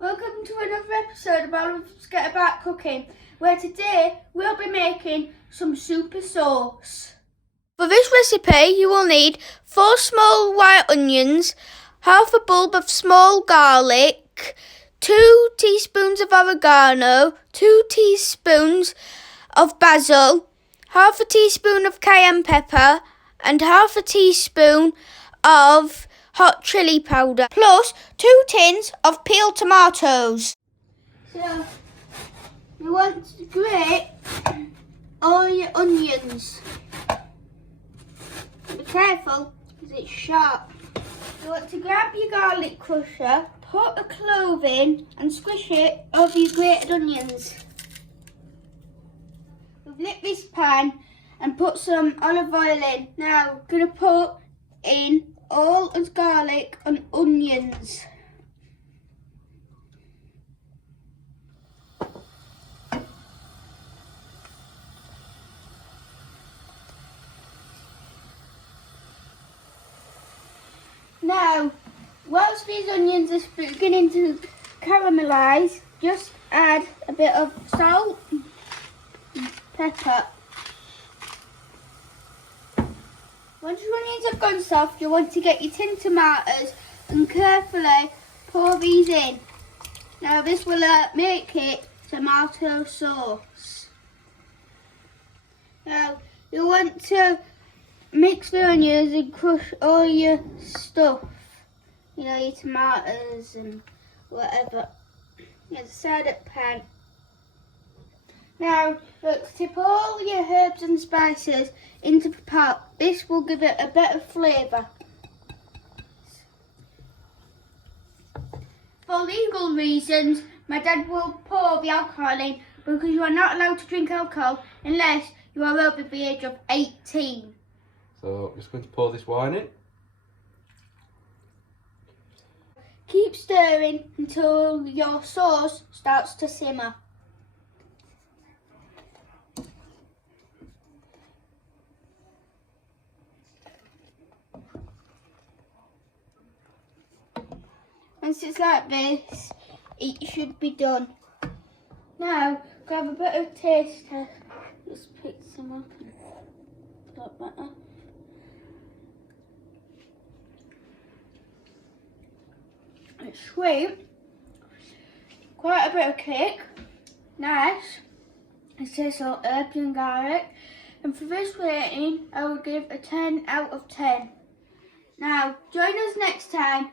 Welcome to another episode of Olive's Get About Cooking, where today we'll be making some super sauce. For this recipe you will need 4 small white onions, half a bulb of small garlic, 2 teaspoons of oregano, 2 teaspoons of basil, half a teaspoon of cayenne pepper and half a teaspoon of hot chilli powder, plus 2 tins of peeled tomatoes. So you want to grate all your onions. Be careful because it's sharp. You want to grab your garlic crusher, put a clove in and squish it over your grated onions. We've lit this pan and put some olive oil in. Now we're going to put in all the garlic and onions. Now, whilst these onions are beginning to caramelise, just add a bit of salt and pepper. Once your onions have gone soft, you want to get your tin tomatoes and carefully pour these in. Now this will make it tomato sauce. Now you want to mix the onions and crush all your stuff. You know, your tomatoes and whatever. At the side of the pan. Now, look, tip all your herbs and spices into the pot. This will give it a better flavour. For legal reasons, my dad will pour the alcohol in because you are not allowed to drink alcohol unless you are over the age of 18. So, I'm just going to pour this wine in. Keep stirring until your sauce starts to simmer. Once it's like this, it should be done. Now, grab a bit of taste test. Just pick some up and got better. It's sweet, quite a bit of kick, nice. It tastes like herbs and garlic. And for this rating, I will give a 10 out of 10. Now, join us next time,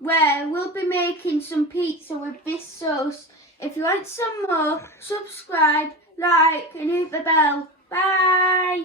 where we'll be making some pizza with this sauce. If you want some more, subscribe, like and hit the bell. Bye!